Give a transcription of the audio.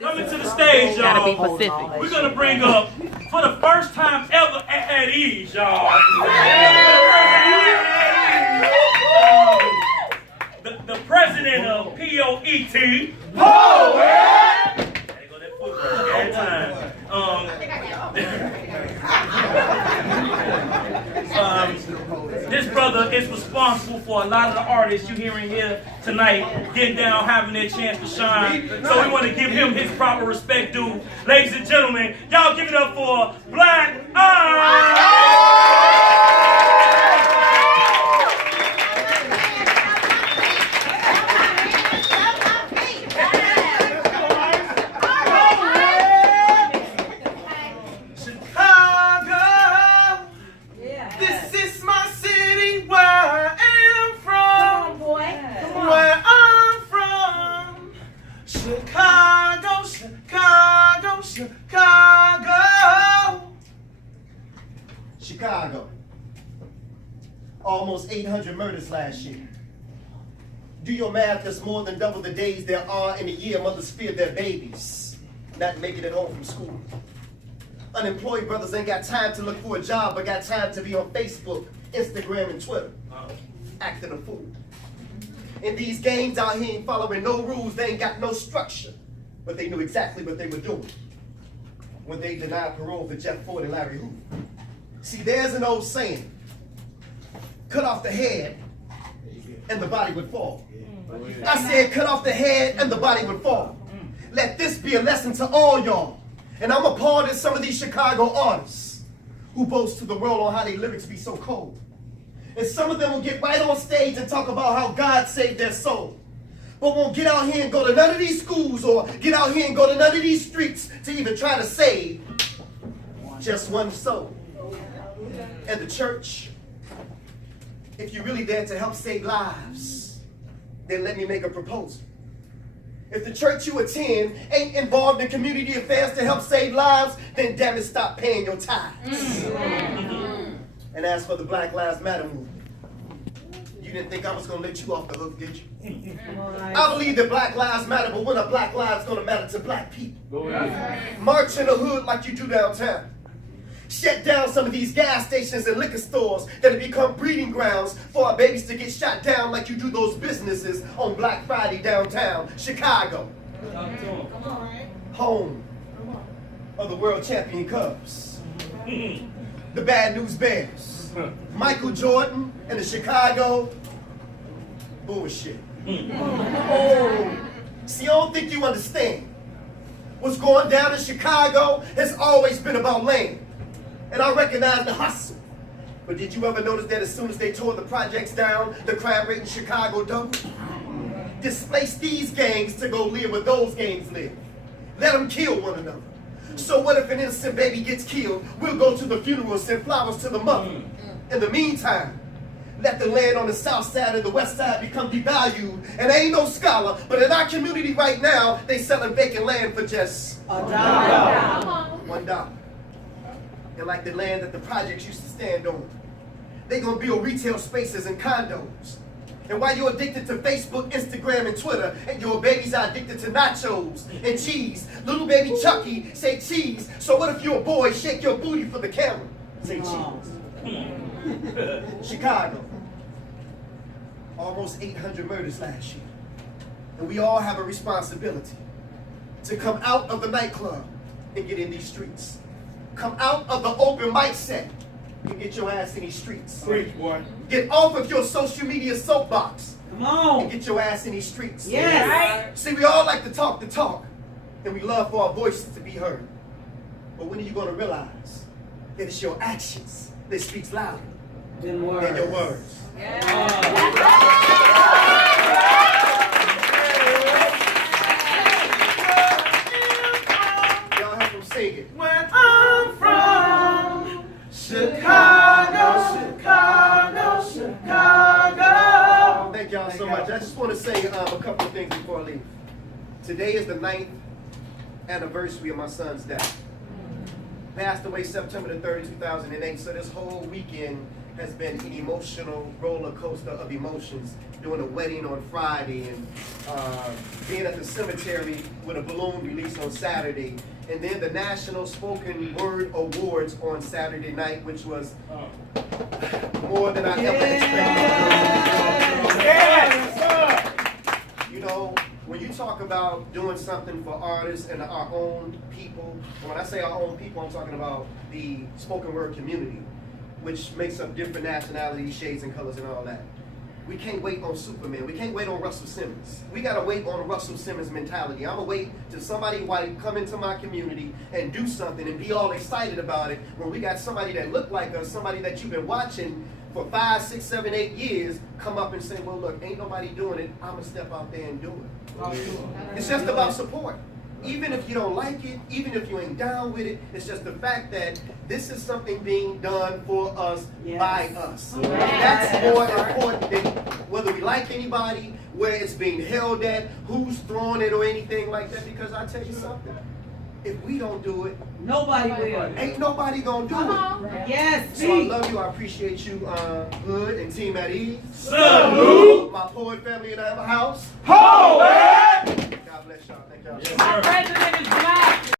Coming to the stage, Gotta be y'all. Pacific. We're gonna bring up, for the first time ever at ease, y'all. The president of POET. There go that football every time. This brother is responsible for a lot of the artists you hearing here tonight getting down, having their chance to shine. So we want to give him his proper respect due. Ladies and gentlemen, y'all give it up for Blaq. Chicago. Almost 800 murders last year. Do your math, that's more than double the days there are in a year mothers fear their babies not making it home from school. Unemployed brothers ain't got time to look for a job, but got time to be on Facebook, Instagram, and Twitter, acting a fool. In these games out here ain't following no rules, they ain't got no structure, but they knew exactly what they were doing when they denied parole for Jeff Ford and Larry Hoover. See, there's an old saying, cut off the head and the body would fall. I said cut off the head and the body would fall. Let this be a lesson to all y'all. And I'm appalled at some of these Chicago artists who boast to the world on how their lyrics be so cold. And some of them will get right on stage and talk about how God saved their soul, but won't get out here and go to none of these schools or get out here and go to none of these streets to even try to save just one soul. And the church, if you're really there to help save lives, then let me make a proposal. If the church you attend ain't involved in community affairs to help save lives, then damn it, stop paying your tithes. And as for the Black Lives Matter movement, you didn't think I was going to let you off the hook, did you? I believe that Black Lives Matter, but when are Black lives going to matter to Black people? March in the hood like you do downtown. Shut down some of these gas stations and liquor stores that have become breeding grounds for our babies to get shot down like you do those businesses on Black Friday downtown Chicago. Home of the world champion Cubs. The Bad News Bears. Michael Jordan and the Chicago bullshit. See, I don't think you understand. What's going down in Chicago has always been about land. And I recognize the hustle. But did you ever notice that as soon as they tore the projects down, the crime rate in Chicago doubled? Displace these gangs to go live where those gangs live. Let them kill one another. So what if an innocent baby gets killed? We'll go to the funeral and send flowers to the mother. In the meantime, let the land on the south side and the west side become devalued. And I ain't no scholar, but in our community right now, they selling vacant land for just $1. $1. And like the land that the projects used to stand on, they gonna build retail spaces and condos. And while you're addicted to Facebook, Instagram, and Twitter, and your babies are addicted to nachos and cheese, little baby Chucky say cheese. So what if you're a boy, shake your booty for the camera, say cheese. Chicago, almost 800 murders last year. And we all have a responsibility to come out of the nightclub and get in these streets. Come out of the open mic set and get your ass in these streets. Preach, boy. Get off of your social media soapbox. Come on. And get your ass in these streets. Yes. See, we all like to talk the talk, and we love for our voices to be heard. But when are you going to realize that it's your actions that speaks louder than your words? Y'all help them sing it. Where I'm from, Chicago, Chicago, Chicago. Thank y'all so much. I just want to say a couple of things before I leave. Today is the 9th anniversary of my son's death. Passed away September the 3rd, 2008, so this whole weekend has been an emotional roller coaster of emotions, doing a wedding on Friday and being at the cemetery with a balloon release on Saturday, and then the National Spoken Word Awards on Saturday night, which was more than I ever expected. You know, when you talk about doing something for artists and our own people, and when I say our own people, I'm talking about the spoken word community, which makes up different nationalities, shades, and colors, and all that. We can't wait on Superman. We can't wait on Russell Simmons. We gotta wait on Russell Simmons mentality. I'm gonna wait till somebody white come into my community and do something and be all excited about it, when we got somebody that look like us, somebody that you've been watching for 5, 6, 7, 8 years, come up and say, well, look, ain't nobody doing it. I'm gonna step out there and do it. It's just about support. Even if you don't like it, even if you ain't down with it, it's just the fact that this is something being done for us, by us. That's more important than whether we like anybody, where it's being held at, who's throwing it or anything like that. Because I tell you something, if we don't do it, nobody will. Ain't nobody gonna do it. Yes, so I love you. I appreciate you, Hood and Team at Ease. Salute. My poet family in the house.